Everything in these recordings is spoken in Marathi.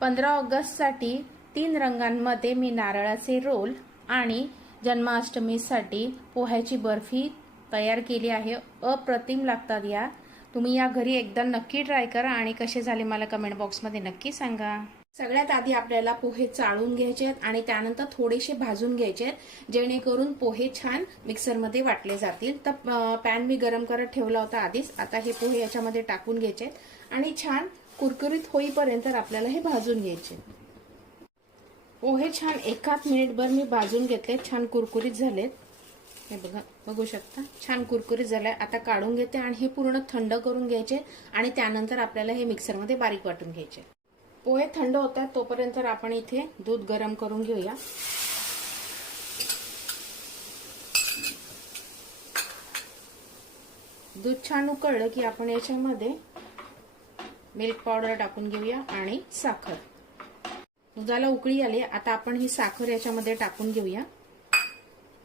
पंधरा ऑगस्टसाठी तीन रंगांमध्ये मी नारळाचे रोल आणि जन्माष्टमीसाठी पोह्याची बर्फी तयार केली आहे. अप्रतिम लागतात या. तुम्ही या घरी एकदा नक्की ट्राय करा आणि कसे झाले मला कमेंट बॉक्समध्ये नक्की सांगा. सगळ्यात आधी आपल्याला पोहे चाळून घ्यायचे आहेत आणि त्यानंतर थोडेसे भाजून घ्यायचे आहेत. जेणेकरून पोहे छान मिक्सरमध्ये वाटले जातील. तर पॅन मी गरम करत ठेवला होता आधीच. आता हे पोहे याच्यामध्ये टाकून घ्यायचे आहेत. आणि छान कुरकुरीत होईपर्यंत आपल्याला हे भाजून घ्यायचे. पोहे छान एकाच मिनिटभर मी भाजून घेतले. छान कुरकुरीत झालेत. हे बघा बघू शकता? छान कुरकुरीत झालाय. आता काढून घेते आणि हे पूर्ण थंड करून घ्यायचे आणि त्यानंतर आपल्याला हे मिक्सरमध्ये बारीक वाटून घ्यायचे. पोहे थंड होतात तोपर्यंत आपण इथे दूध गरम करून घेऊया. दूध छान उकळलं की आपण याच्यामध्ये मिल्क पावडर टाकून घेऊया आणि साखर. दुधाला उकळी आली आता आपण ही साखर याच्यामध्ये टाकून घेऊया.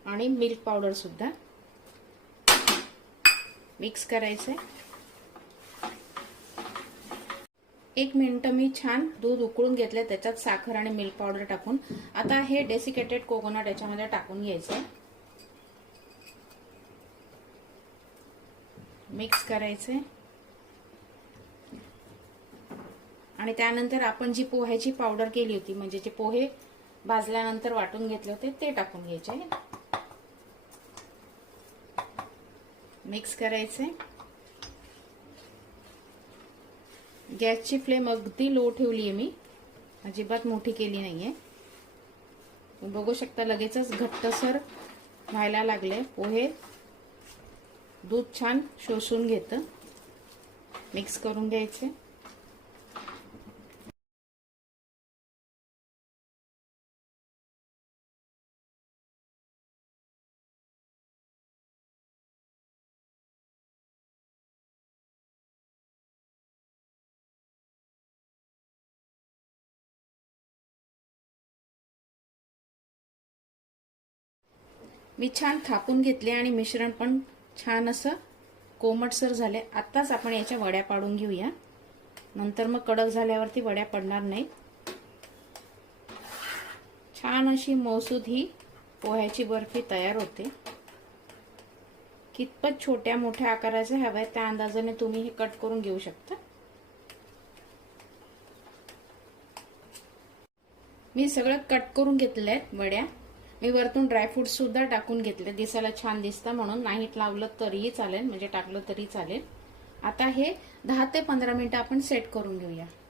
आणि मिल्क पावडर सुद्धा. मिक्स करायचंय. एक मिनटं मी छान दूध उकळून घेतले त्याच्यात साखर आणि मिल्क पावडर टाकून. आता हे डेसिकेटेड कोकोनट याच्यामध्ये टाकून घ्यायचंय. मिक्स करायचंय. आणि त्यानंतर आपण जी पोह्याची पावडर केली होती म्हणजे जे पोहे भाजल्यानंतर वाटून घेतले होते ते टाकून घ्यायचे. मिक्स करायचे. गॅसची फ्लेम अगदी लो ठेवली आहे मी. अजिबात मोठी केली नाहीये. बघू शकता लगेचच घट्टसर व्हायला लागले पोहे. दूध छान शोषून घेतं. मिक्स करून घ्यायचे. मी छान थापून घेतले आणि मिश्रण पण छान असं कोमटसर झाले. आत्ताच आपण याच्या वड्या पाडून घेऊया. नंतर मग कडक झाल्यावरती वड्या पडणार नाहीत छान अशी मौसूद ही पोह्याची बर्फी तयार होते. कितपत छोट्या मोठ्या आकाराचे हव्या त्या अंदाजाने तुम्ही हे कट करून घेऊ शकता. मी सगळं कट करून घेतलंय वड्या. मी वरतून ड्रायफ्रूट सुद्धा टाकून घेतले. दिसायला छान दिसतं म्हणून. नाही लावलं तरीही चालेल. म्हणजे टाकलं तरी चालेल. आता हे दहा ते पंधरा मिनिटं आपण सेट करून घेऊया.